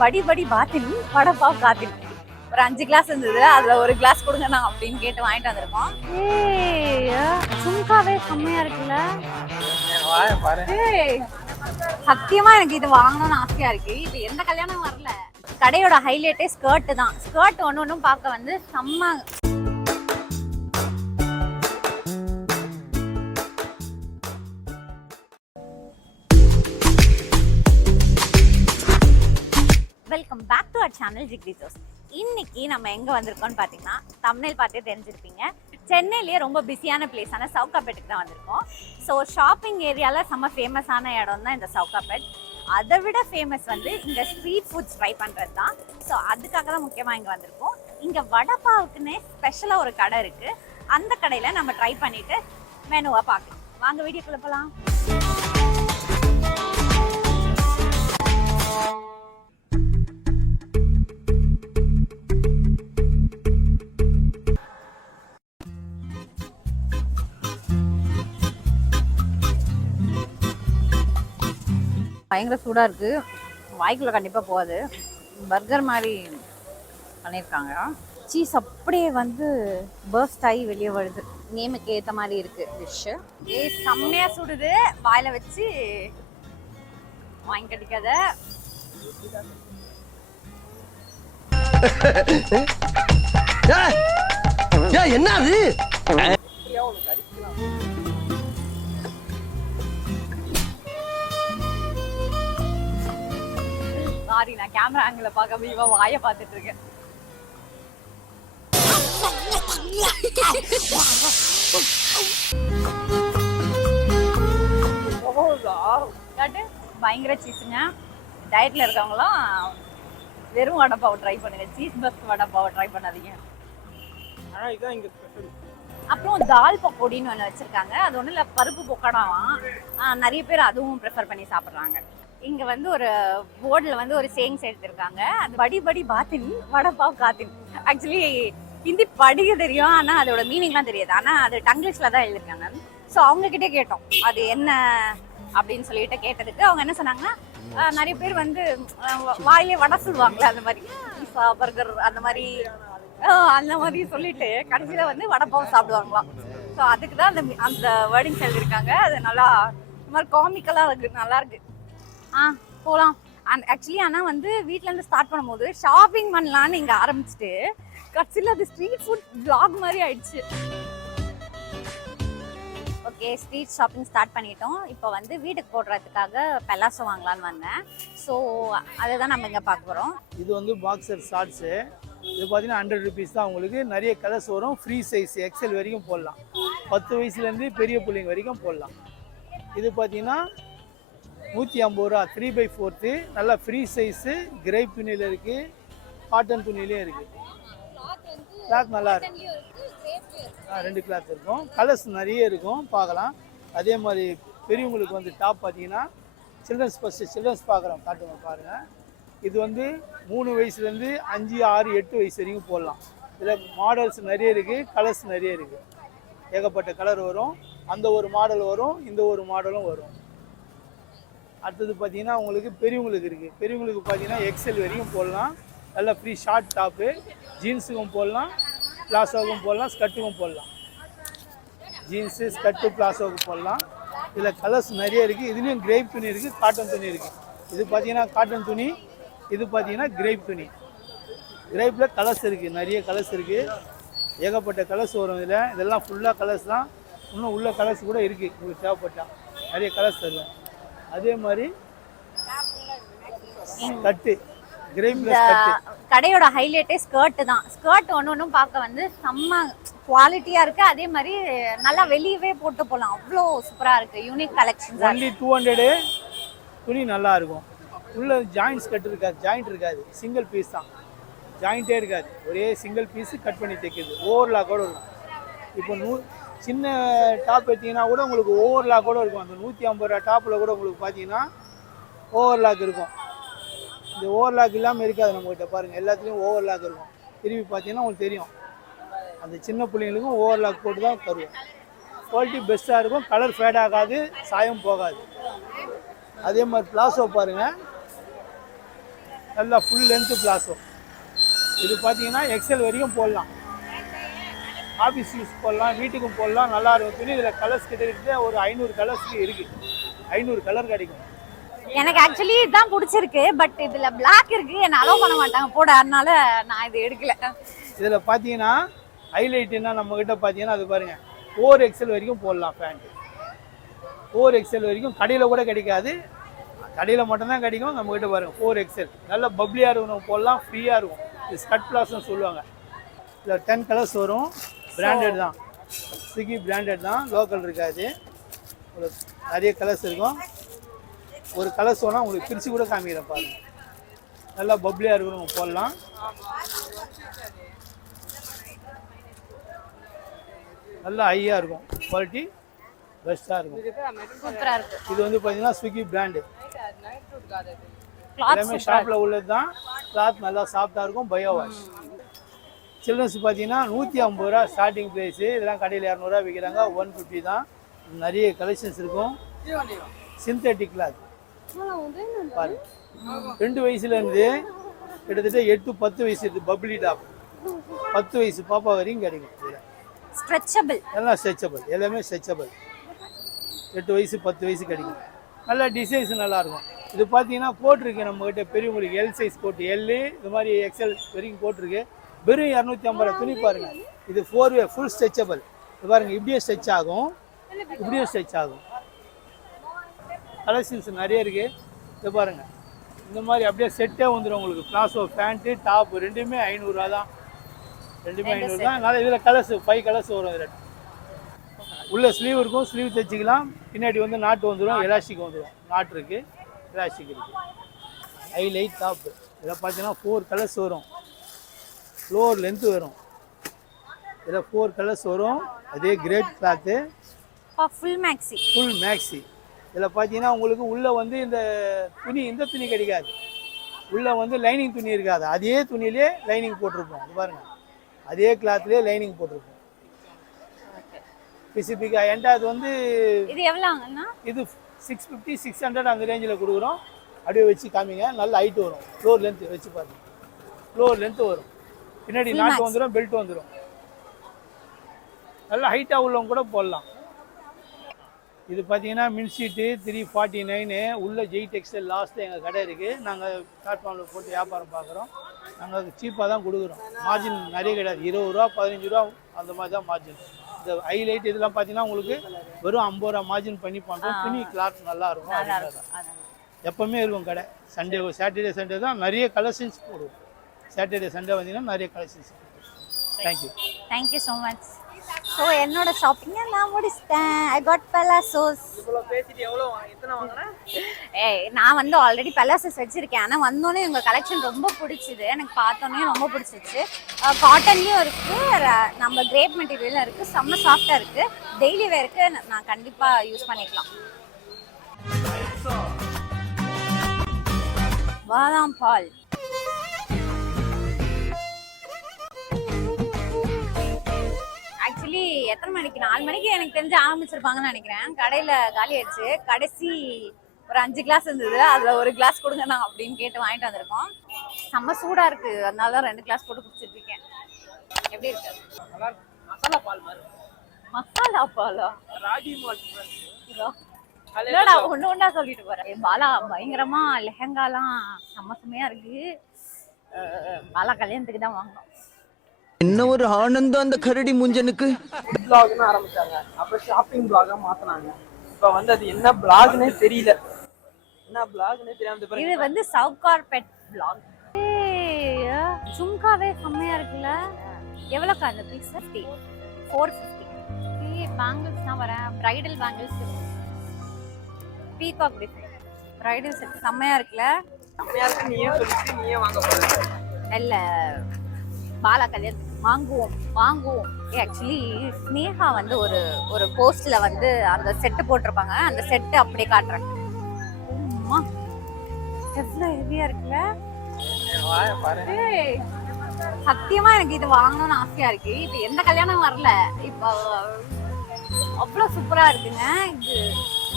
படி படி பாத்தில் வடப்பாவ் காத்தில் ஒரு 5 கிளாஸ் இருந்தது. அதுல ஒரு கிளாஸ் கொடுங்கண்ணா அப்படின்னு கேட்டு வாங்கிட்டு வந்திருக்கோம். சும்காவே செம்மையா இருக்குல்ல. சத்தியமா எனக்கு இது வாங்கணும்னு ஆசையா இருக்கு. இப்ப எந்த கல்யாணம் வரல. கடையோட ஹைலைட்டே ஸ்கர்ட் தான். ஸ்கர்ட் ஒன்னும் பார்க்க வந்து செம்ம. Welcome back to our channel ஜிக்ரிசோஸ். இன்னைக்கு நம்ம எங்கே வந்திருக்கோம்னு பார்த்தீங்கன்னா தம்ப்நெயில் பார்த்தே தெரிஞ்சிருப்பீங்க. சென்னையிலேயே ரொம்ப பிஸியான பிளேஸான சவுகாப்பேட்டுக்கு தான் வந்திருக்கோம். ஸோ ஷாப்பிங் ஏரியாவில் செம்ம ஃபேமஸான இடம் தான் இந்த சவுகாப்பேட். அதை விட ஃபேமஸ் வந்து இங்கே ஸ்ட்ரீட் ஃபுட்ஸ் ட்ரை பண்ணுறது தான். ஸோ அதுக்காக தான் முக்கியமாக இங்கே வந்திருக்கோம். இங்கே வடப்பாவுக்குன்னே ஸ்பெஷலாக ஒரு கடை இருக்குது. அந்த கடையில் நம்ம ட்ரை பண்ணிவிட்டு மெனுவாக பார்க்கலாம். வாங்க வீடியோக்குள்ள போகலாம். பயங்கர சூடாக இருக்குது. வாய்க்குள்ளே கண்டிப்பாக போகாது. பர்கர் மாதிரி பண்ணியிருக்காங்க. சீஸ் அப்படியே வந்து பர்ஸ்ட் ஆகி வெளியே வருது. நேமுக்கு ஏற்ற மாதிரி இருக்குது டிஷ்ஷு. செம்மையாக சுடுது. வாயில் வச்சு வாங்கி கடிக்காத. என்ன சாரி, நான் கேமரா ஆங்கிள் பார்க்காம இவன் வாயை பார்த்துட்டு இருக்கேன். பயங்கர சீஸுங்க. டயட்ல இருக்கவங்களாம் வெறும் வடைப்பாவை ட்ரை பண்ணுங்க. சீஸ் பஸ்ட் வடைப்பாவை ட்ரை பண்ணாதீங்க. அப்புறம் தால் பக்கோடின்னு ஒன்று வச்சிருக்காங்க. அது ஒன்றும் இல்லை, பருப்பு பொக்கடாவாம். நிறைய பேர் அதுவும் ப்ரிஃபர் பண்ணி சாப்பிட்றாங்க. இங்க வந்து ஒரு போர்டில் வந்து ஒரு சேயிங்ஸ் எடுத்திருக்காங்க. அது படி படி பாத்தில் வடப்பாவ் காத்தில். ஆக்சுவலி ஹிந்தி படிக்க தெரியும், ஆனால் அதோட மீனிங்லாம் தெரியாது. ஆனால் அது டங்கிலீஷ்ல தான் எழுதிருக்காங்க. ஸோ அவங்க கிட்டே கேட்டோம் அது என்ன அப்படின்னு சொல்லிட்டு கேட்டதுக்கு அவங்க என்ன சொன்னாங்கன்னா, நிறைய பேர் வந்து வாயிலே வடை சொல்லுவாங்களே, அந்த மாதிரி பீஸா பர்கர் அந்த மாதிரி சொல்லிட்டு கடைசியில் வந்து வடப்பாவ் சாப்பிடுவாங்களாம். ஸோ அதுக்கு தான் அந்த வேர்டிங்ஸ் எழுதியிருக்காங்க. அது நல்லா இந்த மாதிரி காமிக்கலாக இருக்கு, நல்லா இருக்கு. போகலாம். அண்ட் ஆக்சுவலி ஆனால் வந்து வீட்டிலேருந்து ஸ்டார்ட் பண்ணும்போது ஷாப்பிங் பண்ணலான்னு இங்கே ஆரம்பிச்சுட்டு கடைசியில் அது ஸ்ட்ரீட் ஃபுட் vlog மாதிரி ஆயிடுச்சு. ஓகே, ஸ்ட்ரீட் ஷாப்பிங் ஸ்டார்ட் பண்ணிட்டோம். இப்போ வந்து வீட்டுக்கு போடுறதுக்காக பெலாசோ வாங்கலான்னு வந்தேன். ஸோ அதை தான் நம்ம இங்கே பார்க்க போகிறோம். இது வந்து பாக்ஸர் ஷார்ட்ஸு. இது பார்த்தீங்கன்னா 100 ருபீஸ் தான். உங்களுக்கு நிறைய கலர்ஸ் வரும். ஃப்ரீ சைஸ் எக்ஸல் வரைக்கும் போடலாம். 10 வயசுலேருந்து பெரிய பிள்ளைங்க வரைக்கும் போடலாம். இது பார்த்தீங்கன்னா 150 ரூபா. 3/4 நல்லா ஃப்ரீ சைஸு. கிரேப் துணியில் இருக்குது, காட்டன் துணியிலே இருக்குது. கிளாத் நல்லா இருக்கும். 2 கிளாத் இருக்கும். கலர்ஸ் நிறைய இருக்கும், பார்க்கலாம். அதே மாதிரி பெரியவங்களுக்கு வந்து டாப் பார்த்தீங்கன்னா சில்ட்ரன்ஸ் ஃபஸ்ட்டு சில்ட்ரன்ஸ் பார்க்குறோம், காட்டுங்க பாருங்கள். இது வந்து 3 வயசுலேருந்து 5, 6, 8 வயசு வரைக்கும் போடலாம். இதில் மாடல்ஸ் நிறைய இருக்குது, கலர்ஸ் நிறைய இருக்குது. ஏகப்பட்ட கலர் வரும். அந்த ஒரு மாடல் வரும், இந்த ஒரு மாடலும் வரும். அடுத்தது பார்த்தீங்கன்னா உங்களுக்கு பெரியவங்களுக்கு இருக்குது. பெரியவங்களுக்கு பார்த்தீங்கன்னா எக்ஸல் வரைக்கும் போடலாம். நல்லா ஃப்ரீ ஷார்ட் டாப்பு. ஜீன்ஸுக்கும் போடலாம், பிளாசோவுக்கும் போடலாம், ஸ்கர்ட்டுக்கும் போடலாம். ஜீன்ஸு, ஸ்கர்ட்டு, பிளாசோவுக்கு போடலாம். இதில் கலர்ஸ் நிறைய இருக்குது. இதுலேயும் கிரேப் துணி இருக்குது, காட்டன் துணி இருக்குது. இது பார்த்தீங்கன்னா காட்டன் துணி, இது பார்த்தீங்கன்னா கிரேப் துணி. கிரேப்பில் கலர்ஸ் இருக்குது, நிறைய கலர்ஸ் இருக்குது. ஏகப்பட்ட கலர்ஸ் வரும் இதில். இதெல்லாம் ஃபுல்லாக கலர்ஸ் தான். இன்னும் உள்ள கலர்ஸ் கூட இருக்குது, உங்களுக்கு தேவைப்பட்டால் நிறைய கலர்ஸ் தருவேன். அதே மாதிரி ஸ்கர்ட், கிரேப்ல ஸ்கர்ட். கடையோட ஹைலைட்டே ஸ்கர்ட் தான். ஸ்கர்ட் ஒன்னும் பார்க்க வந்து செம்ம குவாலிட்டியா இருக்கு. அதே மாதிரி நல்லா வெளியவே போட்டு போகலாம், அவ்வளோ சூப்பரா இருக்கு. Unique collections. ஒன்லி 200. துணி நல்லா இருக்கும். உள்ள ஜாயிண்ட் ஸ்கர்ட் இருக்காது, ஜாயிண்ட் இருக்காது, சிங்கிள் பீஸ் தான். ஜாயிண்டே இருக்காது, ஒரே சிங்கிள் பீஸ் கட் பண்ணி தைக்கிறது. ஓவர்லாக்கோட இருக்கும். இப்போ சின்ன டாப் எடுத்தீங்கன்னா கூட உங்களுக்கு ஓவர்லாக் கூட இருக்கும். அந்த 150 ரூபா டாப்பில் கூட உங்களுக்கு பார்த்தீங்கன்னா ஓவர்லாக் இருக்கும். இந்த ஓவர்லாக் இல்லாமல் இருக்காது நம்மகிட்ட. பாருங்கள், எல்லாத்துலேயும் ஓவர்லாக் இருக்கும். திரும்பி பார்த்தீங்கன்னா உங்களுக்கு தெரியும். அந்த சின்ன பிள்ளைங்களுக்கும் ஓவர்லாக் போட்டு தான் தருவோம். குவாலிட்டி பெஸ்ட்டாக இருக்கும். கலர் ஃபேட் ஆகாது, சாயம் போகாது. அதே மாதிரி பிளாசோ பாருங்கள். நல்லா ஃபுல் லென்த்து பிளாஸோ. இது பார்த்தீங்கன்னா எக்ஸல் வரைக்கும் போடலாம், ஆஃபீஸ் யூஸ் போடலாம், வீட்டுக்கும் போடலாம், நல்லா இருக்கும் துணி. இதில் கலர்ஸ் கிட்ட ஒரு 500 கலர்ஸ்க்கு இருக்குது, 500 கலர் கிடைக்கும். எனக்கு ஆக்சுவலி இதுதான் பிடிச்சிருக்கு, பட் இதுல பிளாக் இருக்கு, என்ன அலோவ் பண்ண மாட்டாங்க போட, அதனால நான் இது எடுக்கல. இதில் பார்த்தீங்கன்னா ஹைலைட் என்ன நம்ம கிட்ட பார்த்தீங்கன்னா அது பாருங்க 4XL வரைக்கும் போடலாம் பேண்ட். 4XL வரைக்கும் கடையில் கூட கிடைக்காது, கடையில் மட்டும்தான் கிடைக்கும். நம்ம கிட்ட பாருங்க 4XL நல்ல பப்ளியாக இருக்கணும் போடலாம், ஃப்ரீயாக இருக்கும். இது ஸ்கட் பிளாஸ்ன்னு சொல்லுவாங்க. இதில் 10 கலர்ஸ் வரும், பிராண்டட் தான், ஸ்விக்கி பிராண்டட் தான், லோக்கல் இருக்காது. நிறைய கலர்ஸ் இருக்கும். ஒரு கலர் சொன்னால் உங்களுக்கு பிரித்து கூட காமிக்கிறேன் பாருங்க. நல்லா பப்ளியாக இருக்கணும் போடலாம். நல்லா ஹையாக இருக்கும், குவாலிட்டி பெஸ்ட்டாக இருக்கும். சூப்பரா இருக்கு. இது வந்து பார்த்தீங்கன்னா ஸ்விக்கி பிராண்டு, கிளாத் எல்லாமே ஷாப்பில் உள்ளது தான். கிளாத் நல்லா சாஃப்டாக இருக்கும், பயோ வாஷ். சில்ட்ரன்ஸ் பார்த்தீங்கன்னா 150 ரூபா ஸ்டார்டிங் ப்ரைஸு. இதெல்லாம் கடையில் 200 ரூபா விற்கிறாங்க, 150 தான். நிறைய கலெக்ஷன்ஸ் இருக்கும். சிந்தட்டிக் கிளாத் பாருங்க, 2 வயசுலேருந்து கிட்டத்தட்ட 8-10 வயசு இருக்குது. பப்ளி டாப் 10 வயசு பாப்பா வரைக்கும் கிடைக்கும். ஸ்ட்ரெச்சபிள், எல்லாம் ஸ்ட்ரெச்சபிள், எல்லாமே ஸ்ட்ரெச்சபிள். 8 வயசு 10 வயசு கிடைக்கும். நல்லா டிசைன்ஸ் நல்லாயிருக்கும். இது பார்த்தீங்கன்னா போட்டிருக்கு நம்மகிட்ட பெரியவங்களுக்கு எல் சைஸ் கோட்டு, எல்லு இது மாதிரி எக்ஸல் வரைக்கும் போட்டிருக்கு. வெறும் 250 ரூபா. துணி பாருங்கள், இது 4 ஃபுல் ஸ்ட்ரெச்சபிள். இது பாருங்கள், இப்படியே ஸ்ட்ரெச் ஆகும், இப்படியே ஸ்ட்ரெச் ஆகும். கலெக்ஷன்ஸ் நிறைய இருக்குது. இது பாருங்கள், இந்த மாதிரி அப்படியே செட்டே வந்துடும் உங்களுக்கு. பிளாஸோ பேண்ட்டு டாப்பு ரெண்டுமே 500 ரூபா தான், ரெண்டுமே 500 தான். அதனால் இதில் கலர்ஸ் 5 கலர்ஸ் வரும். இதில் உள்ள ஸ்லீவ் இருக்கும், ஸ்லீவ் தைச்சிக்கலாம். பின்னாடி வந்து நாட்டு வந்துடும், எலாஸ்டிக் வந்துடும். நாட்டு இருக்குது, எலாஸ்டிக் இருக்குது. Highlight top. இதில் பார்த்தீங்கன்னா 4 கலர்ஸ் வரும், ஃப்ளோர் லென்த்து வரும். இதில் 4 கலர்ஸ் வரும். அதே grade cloth, full maxi, full maxi. இதில் பார்த்தீங்கன்னா உங்களுக்கு உள்ளே வந்து இந்த துணி கிடைக்காது, உள்ளே வந்து லைனிங் துணி இருக்காது. அதே துணியிலே லைனிங் போட்டிருப்போம். இது பாருங்கள், அதே கிளாத்லேயே லைனிங் போட்டிருப்போம். ஸ்பெசிஃபிக்கா ஏன்டா அது வந்து இது எவ்வளவுங்கண்ணா? இது 650 600 அந்த ரேஞ்சில் கொடுக்குறோம். அப்படியே வச்சு காமிங்க. நல்ல ஹைட் வரும், ஃப்ளோர் லென்த் வச்சு பாருங்க, ஃப்ளோர் லென்த் வரும். பின்னாடி நாட்டு வந்துடும், பெல்ட் வந்துடும். நல்ல ஹைட்டாக உள்ளவங்க கூட போடலாம். இது பார்த்தீங்கன்னா மின்ஷீட்டு 349. உள்ள ஜெய் டெக்ஸ்டைல் லாஸ்ட்டில் எங்கள் கடை இருக்குது. நாங்கள் பிளாட்ஃபார்மில் போட்டு வியாபாரம் பார்க்குறோம். நாங்கள் சீப்பாக தான் கொடுக்குறோம். மார்ஜின் நிறைய கிடையாது, 20 ரூபா 15 ரூபா அந்த மாதிரி தான் மார்ஜின். இந்த ஹைலைட் இதெல்லாம் பார்த்தீங்கன்னா உங்களுக்கு வெறும் 50 ரூபா மார்ஜின் பண்ணி பண்ணுறோம். துணி கிளாத் நல்லா இருக்கும், எப்போவுமே இருக்கும் கடை. சாட்டர்டே சண்டே தான் நிறைய கலெக்ஷன்ஸ் போடுவோம். சாட்டர்டே சண்டே வந்தீங்கன்னா நிறைய collections. Thank you so much. So என்னோட ஷாப்பிங்கை நான் முடிச்சிட்டேன். I got palazzos. இவ்வளோ பேசிட்டு எவ்வளோ எத்தனை வாங்குறேன்? நான் வந்து ஆல்ரெடி பெலாசஸ் வச்சிருக்கேன். ஆனால் வந்தோடனே உங்கள் கலெக்ஷன் ரொம்ப பிடிச்சிது, எனக்கு பார்த்தோன்னே ரொம்ப பிடிச்சிச்சு. காட்டன்லேயும் இருக்குது, நம்ம கிரேப் மெட்டீரியலும் இருக்குது, செம்ம சாஃப்டாக இருக்குது. டெய்லி வேருக்கு நான் கண்டிப்பாக யூஸ் பண்ணிக்கலாம். பாதாம் பால் ஆக்சுவலி எத்தனை மணிக்கு? 4 மணிக்கு எனக்கு தெரிஞ்சு ஆரம்பிச்சிருப்பாங்கன்னு நினைக்கிறேன். கடையில் காலி ஆயிடுச்சு. கடைசி ஒரு 5 கிளாஸ் இருந்தது, அதில் ஒரு கிளாஸ் கொடுங்கண்ணா அப்படின்னு கேட்டு வாங்கிட்டு வந்திருக்கோம். செம்ம சூடாக இருக்குது, அதனால தான் 2 கிளாஸ் போட்டு குடிச்சிட்டு இருக்கேன். எப்படி இருக்கு? மசாலா பால் மாதிரி. மசாலா பாலா? ராகி மால்ட். இல்லடா, ஒன்று ஒன்றா சொல்லிட்டு போகிறேன். பாலா பயங்கரமா லெஹங்காலாம் செம்ம செம்மையாக இருக்கு. பாலா கல்யாணத்துக்கு தான் வாங்கணும். என்ன ஒரு ஆனந்தம் அந்த கரடி முஞ்சனுக்கு. பிளாக்னு ஆரம்பிச்சாங்க, அப்புறம் ஷாப்பிங் பிளாகா மாத்தினாங்க. இப்போ வந்து அது என்ன பிளாக்னே தெரியல, என்ன பிளாக்னே தெரியாம. இது வந்து சவுகார் பெட் பிளாக். சும்காவே செம்மையா இருக்குல்ல. எவ்வளோக்கா அந்த பீஸ்? 450. பேங்கிள்ஸ் தான் வரேன், bridal bangles, peacock design bridal set செம்மையா இருக்குல்ல. செம்மையா இருக்கு. நீயே சொல்லிட்டு நீயே வாங்க போற. இல்ல பாலா கல்யாணத்துக்கு வாங்குவோம். ஆக்சுவலி ஸ்னேகா வந்து ஒரு போஸ்ட்ல வந்து அந்த செட்டு போட்டிருப்பாங்க, அந்த செட்டு அப்படியே காட்டுறேன். எவ்வளவு ஹெவியா இருக்குல்ல. சத்தியமா எனக்கு இது வாங்கணும்னு ஆசையா இருக்கு. இப்ப எந்த கல்யாணம் வரல, இப்போ அவ்வளவு சூப்பரா இருக்குங்க. இது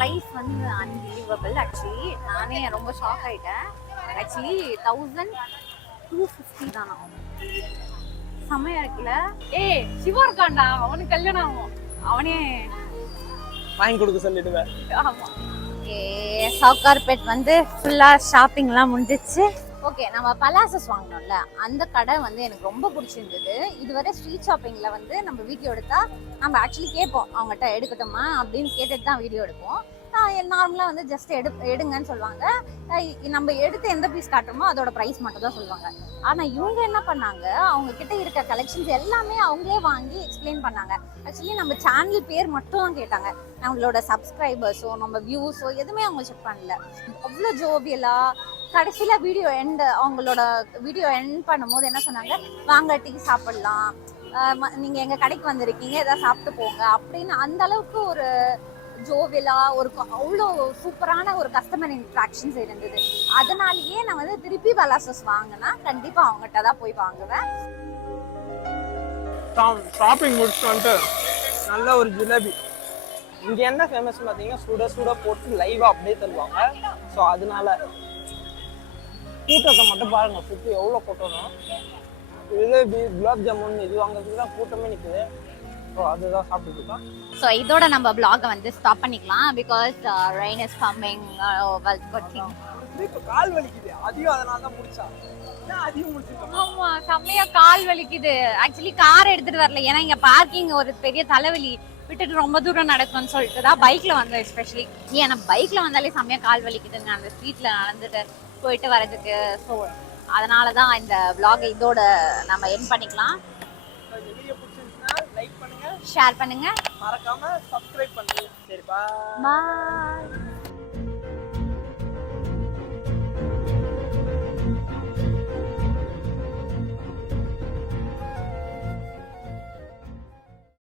ப்ரைஸ் வந்து அன்பிலீவபிள். ஆக்சுவலி நானே ரொம்ப ஷாக் ஆகிட்டேன். ஆக்சுவலி 1250 தானா, செம்மையா இருக்குல்ல. சிவா இருக்காண்டா, அவனுக்கு கல்யாணம் ஆகும், அவனே வாங்கி கொடுக்க சொல்லிடுவேன். ஆமா. சவுகார்பேட் வந்து ஃபுல்லா ஷாப்பிங்லாம் முடிஞ்சிச்சு. ஓகே, நம்ம பலாசஸ் வாங்கினோம்ல, அந்த கடை வந்து எனக்கு ரொம்ப பிடிச்சிருந்தது. இதுவரை ஸ்ட்ரீட் ஷாப்பிங்கில் வந்து நம்ம வீடியோ எடுத்தா நம்ம ஆக்சுவலி கேட்போம் அவங்ககிட்ட, எடுக்கட்டுமா அப்படின்னு கேட்டுட்டு தான் வீடியோ எடுப்போம். நார்மலாக வந்து ஜஸ்ட் எடுங்கன்னு சொல்லுவாங்க. நம்ம எடுத்து எந்த பீஸ் காட்டுறோமோ அதோட ப்ரைஸ் மட்டும் தான் சொல்லுவாங்க. ஆனால் இவங்க என்ன பண்ணாங்க, அவங்க கிட்ட இருக்க கலெக்ஷன்ஸ் எல்லாமே அவங்களே வாங்கி எக்ஸ்பிளைன் பண்ணாங்க. ஆக்சுவலி நம்ம சேனல் பேர் மட்டும் தான் கேட்டாங்க. நம்மளோட சப்ஸ்கிரைபர்ஸோ நம்ம வியூஸோ எதுவுமே அவங்க செக் பண்ணல. அவ்வளோ ஜோவியலாக கடைசியில் அவங்களோட வீடியோ எண்ட் பண்ணும்போது என்ன சொன்னாங்க, வாங்க டீ சாப்பிடலாம், நீங்கள் எங்கள் கடைக்கு வந்திருக்கீங்க, எதாவது சாப்பிட்டு போங்க அப்படின்னு. அந்த அளவுக்கு ஒரு ஜோவியலா, ஒரு அவ்வளோ சூப்பரான ஒரு கஸ்டமர் இன்ட்ராக்ஷன்ஸ் இருந்தது. அதனாலேயே நான் வந்து திருப்பி பலாசஸ் வாங்கினா கண்டிப்பாக அவங்ககிட்ட தான் போய் வாங்குவேன். ஷாப்பிங் முடிச்சுட்டு வந்துட்டு நல்ல ஒரு ஜிலேபி. இங்கே என்ன ஃபேமஸ் பார்த்தீங்கன்னா, சுட சுட போட்டு லைவாக அப்படியே தருவாங்க. ஸோ அதனால கூட்டத்தை மட்டும் பாருங்கள், சுற்றி எவ்வளோ கூட்டணும். ஜிலேபி, குலாப் ஜாமுன் இது வாங்குறதுக்கு தான் கூட்டமே நிற்குது. ஸோ அதுதான் சாப்பிட்டு இருக்கோம். ஸோ இதோட நம்ம vlog வந்து ஸ்டாப் பண்ணிக்கலாம். Because rain is coming. இப்போ கால் வலிக்குது அதிகம், அதனால தான் முடிச்சா. அதிகம் முடிச்சிருக்கோம். ஆமா, செம்மையா கால் வலிக்குது. ஆக்சுவலி கார் எடுத்துட்டு வரல, ஏன்னா இங்க பார்க்கிங் ஒரு பெரிய தலைவலி, விட்டுட்டு ரொம்ப தூரம் நடக்கணும்னு சொல்லிட்டு தான் பைக்ல வந்தோம். எஸ்பெஷலி ஏன்னா பைக்ல வந்தாலே செம்மையா கால் வலிக்குதுங்க அந்த ஸ்ட்ரீட்ல நடந்துட்டு போயிட்டு வர்றதுக்கு. ஸோ அதனால தான் இந்த vlog இதோட நம்ம எண்ட் பண்ணிக்கலாம். வீடியோ பிடிச்சிருந்துச்சுன்னா லைக் பண்ணுங்க, ஷேர் பண்ணுங்க, மறக்காம சப்ஸ்கிரைப் பண்ணுங்க. சரி, பாய். பாய்.